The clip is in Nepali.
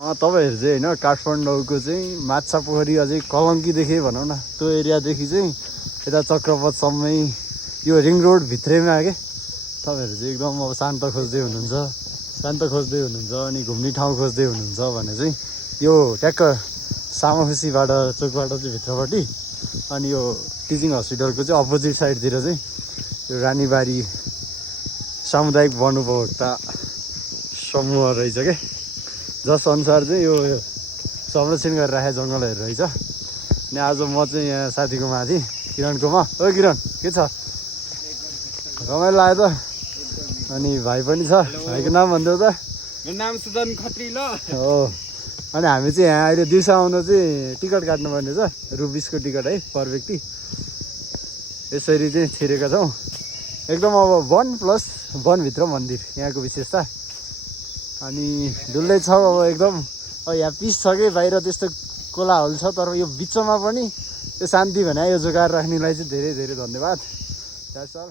तपाईहरु चाहिँ हैन काठमाडौँको चाहिँ माछा पोखरी अझै कलङ्कीदेखि भनौँ न त्यो एरियादेखि चाहिँ यता चक्रपथसम्मै यो रिङ रोड भित्रैमा के तपाईहरु चाहिँ एकदम अब शान्त खोज्दै हुनुहुन्छ अनि घुम्ने ठाउँ खोज्दै हुनुहुन्छ भने चाहिँ यो ट्याक्क सामाखुसीबाट चोकबाट चाहिँ भित्रपट्टि अनि यो टिचिङ हस्पिटलको चाहिँ अपोजिट साइडतिर चाहिँ यो रानीबारी सामुदायिक वन उपभोक्ता समूह रहेछ के जस अनुसार चाहिँ यो संरक्षण गरेर राखेको जङ्गलहरू रहेछ। अनि आज म चाहिँ यहाँ साथीको माथि किरणकोमा ओ किरण के छ रमाइलो लाग्यो त अनि भाइ पनि छ भाइको नाम भनिदेऊ त मेरो नाम सुदन खत्री ल हो अनि हामी चाहिँ यहाँ अहिले दिउँसो आउनु चाहिँ टिकट काट्नुपर्ने छ रु20को टिकट है पर व्यक्ति यसरी चाहिँ छिरेका छौँ एकदम अब वन प्लस वनभित्र मन्दिर यहाँको विशेषता अनि डुल्लै छ अब एकदम अब यहाँ पिस छ कि बाहिर त्यस्तो कोलाहल छ तर यो बिचमा पनि यो शान्ति भने यो जोगाएर राख्नेलाई चाहिँ धेरै धेरै धन्यवाद। That's all.